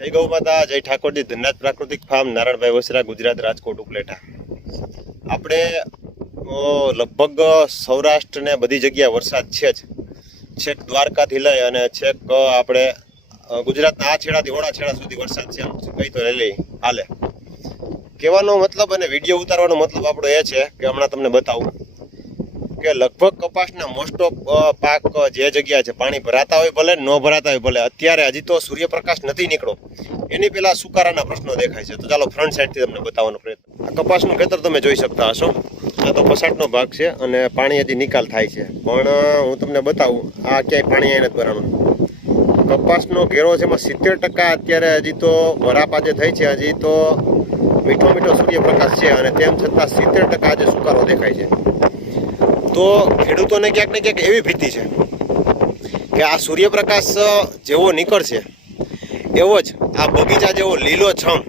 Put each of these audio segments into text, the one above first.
જય ગૌ માતા, જય ઠાકોરજી, ધનરાજ પ્રાકૃતિક ફાર્મ, નારાયણભાઈ વસરા, ગુજરાત, રાજકોટ, ઉપલેટા. આપણે લગભગ સૌરાષ્ટ્ર ને બધી જગ્યાએ વરસાદ છે જ. છેક દ્વારકાથી લઈ અને છેક આપણે ગુજરાતના આ છેડાથી ઓળા છેડા સુધી વરસાદ છે. કઈ તો લઈ હાલે. કહેવાનો મતલબ અને વિડીયો ઉતારવાનો મતલબ આપણો એ છે કે હમણાં તમને બતાવું કે લગભગ કપાસના મોસ્ટ ઓફ પાક જે જગ્યા છે પાણી ભરાતા હોય ભલે ન ભરાતા હોય ભલે, અત્યારે હજી તો સૂર્યપ્રકાશ નથી નીકળો એની પહેલા સુકારાના પ્રશ્નો દેખાય છે. તો ચાલો ફ્રન્ટ સાઈડથી તમને બતાવવાનો પ્રયત્ન. આ કપાસનું ખેતર તમે જોઈ શકતા હશો. આ તો પસાટનો ભાગ છે અને પાણી હજી નિકાલ થાય છે, પણ હું તમને બતાવું આ ક્યાંય પાણી અહીં નથી ભરાણું. કપાસનો ઘેરો છે એમાં 70% અત્યારે હજી તો વરાપ આજે થઈ છે, હજી તો મીઠો મીઠો સૂર્યપ્રકાશ છે અને તેમ છતાં 70% આજે સુકારો દેખાય છે. તો ખેડૂતોને ક્યાંક ને ક્યાંક એવી ભીતિ છે કે આ સૂર્યપ્રકાશ જેવો નીકળશે એવો જ આ બગીચા જેવો લીલો છમ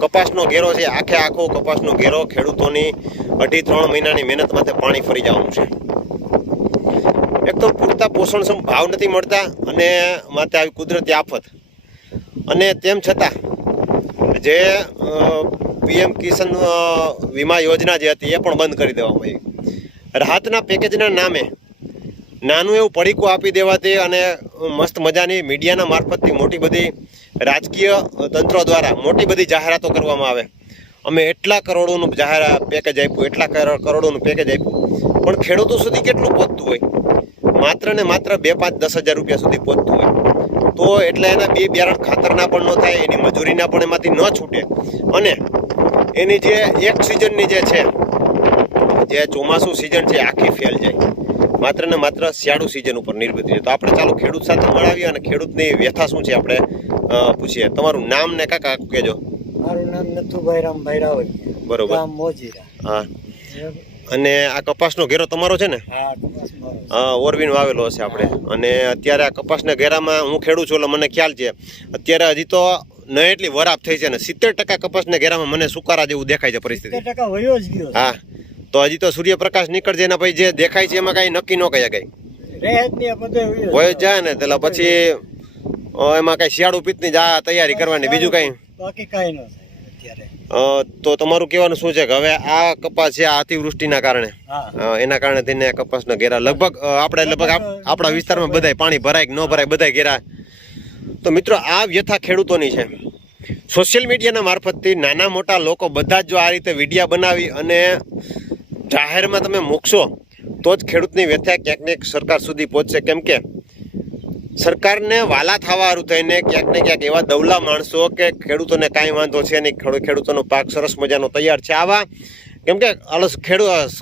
કપાસનો ઘેરો છે. આખે આખો કપાસનો ઘેરો ખેડૂતોની 2.5-3 મહિનાની મહેનત માથે પાણી ફરી જવાનું છે. એક તો પૂરતા પોષણક્ષમ ભાવ નથી મળતા અને માથે આવી કુદરતી આફત, અને તેમ છતાં જે PM કિસાન વીમા યોજના જે હતી એ પણ બંધ કરી દેવામાં આવી. રાહતના પેકેજના નામે નાનું એવું પડીકું આપી દેવાથી અને મસ્ત મજાની મીડિયાના મારફતથી મોટી બધી રાજકીય તંત્રો દ્વારા મોટી બધી જાહેરાતો કરવામાં આવે. અમે એટલા કરોડોનું પેકેજ આપ્યું, એટલા કરોડોનું પેકેજ આપ્યું, પણ ખેડૂતો સુધી કેટલું પહોંચતું હોય? માત્ર ને માત્ર 2-5-10 હજાર રૂપિયા સુધી પહોંચતું હોય. તો એટલે એના બિયારણ ખાતરના પણ ન થાય, એની મજૂરીના પણ એમાંથી ન છૂટે, અને એની જે એક સિઝનની જે છે જે ચોમાસું સિઝન છે આખી ફેલ જાય. માત્ર ને માત્ર શિયાળુ સિઝન ઉપર નિર્ભર છે. તો આપણે ચાલો ખેડૂત સાથે મળાવીએ અને ખેડૂતની વ્યથા શું છે આપણે પૂછીએ. તમારું નામ ને કાકા કહેજો. મારું નામ નથુભાઈ રામભાઈ રાવળિયા, બરોબર. ગામ મોજીરા. હા, અને આ કપાસનો ઘેરો તમારો છે ને? હા, કપાસ મારો. હા, ઓરવીન વાવેલો હશે આપણે. અને અત્યારે આ કપાસના ઘેરામાં હું ખેડૂત છું એટલે મને ખ્યાલ છે. અત્યારે હજી તો ન એટલી વરાપ થઈ છે ને 70% કપાસના ઘેરામાં મને સુકારા જેવું દેખાય છે પરિસ્થિતિ. 70% વયો જ ગયો. હા, તો હજી તો સૂર્યપ્રકાશ નીકળશે એના પછી જે દેખાય છે એમાં કાંઈ નક્કી ન કહી શકાય. વયો જાય ને એટલે પછી એમાં કાંઈ શિયાળુ પિત્તની તૈયારી કરવાની, બીજું કાંઈ બાકી કાંઈ ન થાય અત્યારે. તો તમારું કહેવાનું શું છે કે હવે આ કપાસ છે આ અતિવૃષ્ટિના કારણે એના કારણે થઈને કપાસના ઘેરા લગભગ આપણા વિસ્તારમાં બધાય પાણી ભરાય કે ન ભરાય બધાય ઘેરા. તો મિત્રો આ વ્યથા ખેડૂતોની છે. સોશિયલ મીડિયાના મારફતથી નાના મોટા લોકો બધા જ જો આ રીતે વિડીયા બનાવી અને જાહેરમાં તમે મૂકશો તો જ ખેડૂતની વ્યથા ક્યાંક ને સરકાર સુધી પહોંચશે. કેમ કે સરકારને વાલા થવાવાળું થઈને ક્યાંક ને ક્યાંક એવા દવલા માણસો કે ખેડૂતોને કાંઈ વાંધો છે નહીં, ખેડૂતોનો પાક સરસ મજાનો તૈયાર છે આવા, કેમ કે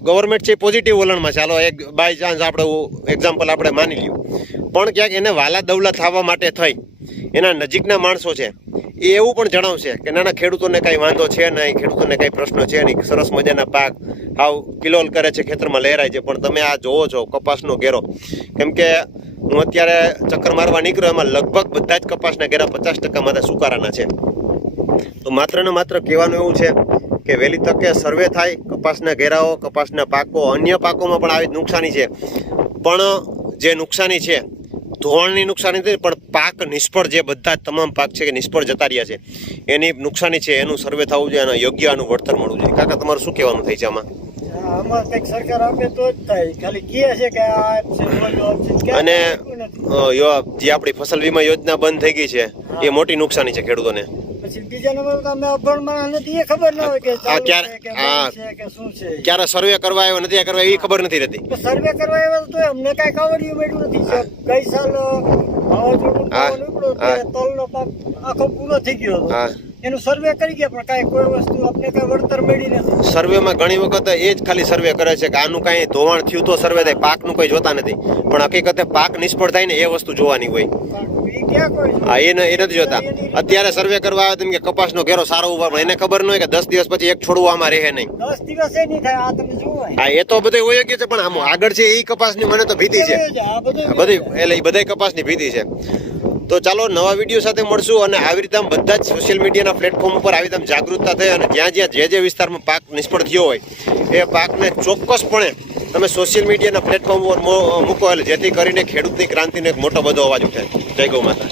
ગવર્મેન્ટ છે પોઝિટિવ વલણમાં, ચાલો એક બાય ચાન્સ આપણે એક્ઝામ્પલ આપણે માની લઈએ, પણ ક્યાંક એને વાલા દવલા થવા માટે થઈ એના નજીકના માણસો છે એ એવું પણ જણાવશે કે નાના ખેડૂતોને કાંઈ વાંધો છે નહીં, ખેડૂતોને કાંઈ પ્રશ્ન છે નહીં, સરસ મજાના પાક હાવ કિલોલ કરે છે, ખેતરમાં લહેરાય છે. પણ તમે આ જોવો છો કપાસનો ઘેરો, કેમ કે હું અત્યારે ચક્કર મારવા નીકળ્યો એમાં લગભગ બધા જ કપાસના ઘેરા 50% માથે સુકારાના છે. તો માત્ર ને માત્ર કહેવાનું એવું છે કે વહેલી તકે સર્વે થાય. કપાસના ઘેરાઓ, કપાસના પાકો, અન્ય પાકોમાં પણ આવી જ નુકસાની છે, પણ જે નુકસાની છે ધોવાણની નુકસાની નથી, પણ પાક નિષ્ફળ જે બધા તમામ પાક છે કે નિષ્ફળ જતા રહ્યા છે એની નુકસાની છે, એનું સર્વે થવું જોઈએ અને યોગ્ય આનું વળતર મળવું જોઈએ. કાકા તમારું શું કહેવાનું થાય છે આમાં? આમાં કંઈક સરકાર આપે તો જ થાય, ખાલી કહે છે કે આ આપશે. અને જે આપણી ફસલ વીમા યોજના બંધ થઈ ગઈ છે એ મોટી નુકસાની છે ખેડૂતોને. પછી બીજા નંબર અમે અભણમાં નથી, એ ખબર ના હોય કે શું છે. ક્યારે સર્વે કરવા આવ્યો નથી કરવા એ ખબર નથી રહેતી. સર્વે કરવા આવ્યો તો અમને કાંઈ કાવડિયું મળ્યું નથી. ગઈ સાલ તલનો પાક આખો પૂરો થઈ ગયો હતો, એનું સર્વે કરી ગયા પણ કાંઈ કોઈ વસ્તુ આપણે કાંઈ વળતર મળી નથી. સર્વેમાં ઘણી વખત એ જ ખાલી સર્વે કરે છે કે આનું કાંઈ ધોવાણ થયું તો સર્વે થાય, પાકનું કંઈ જોતા નથી. પણ હકીકતે પાક નિષ્ફળ થાય ને એ વસ્તુ જોવાની હોય. હા, એ નથી જોતા. અત્યારે સર્વે કરવા આવે કે કપાસનો ઘેરો સારો ઉભા, એને ખબર ન હોય કે 10 દિવસ પછી એક છોડવું આમાં રહે નહીં. 10 દિવસ એ નહીં થાય. આ તમે જુઓ, હા એ તો બધું હોય ગયું છે, પણ આમ આગળ છે એ કપાસની મને તો ભીતિ છે બધી, એટલે એ બધા કપાસની ભીતિ છે. તો ચાલો નવા વિડીયો સાથે મળશું અને આવી રીતે બધા જ સોશિયલ મીડિયાના પ્લેટફોર્મ ઉપર આવી રીતે જાગૃતતા થઈ અને જ્યાં જે વિસ્તારમાં પાક નિષ્ફળ થયો હોય એ પાકને ચોક્કસપણે તમે સોશિયલ મીડિયાના પ્લેટફોર્મ ઉપર મૂકો, એટલે જેથી કરીને ખેડૂતની ક્રાંતિનો એક મોટો બધો અવાજ ઉઠે. જય ગૌ માતા.